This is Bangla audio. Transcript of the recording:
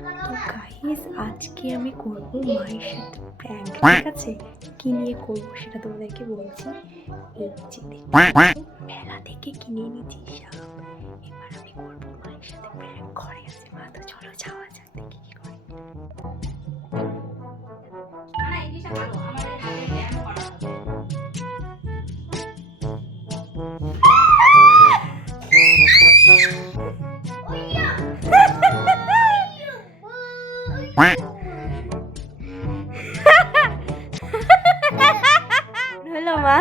তো গাইস আজকে আমি করবো মায়ের সাথে প্র্যাঙ্ক, ঠিক আছে? কি নিয়ে করবো সেটা তোমাদেরকে বলছি। এই যে মেলা থেকে কিনে এনেছি সব, এবার আমি করবো মায়ের সাথে প্র্যাঙ্ক। ঘরে আছে মা, তো চলো যাওয়া যাক, দেখি কি করে। হলো মা?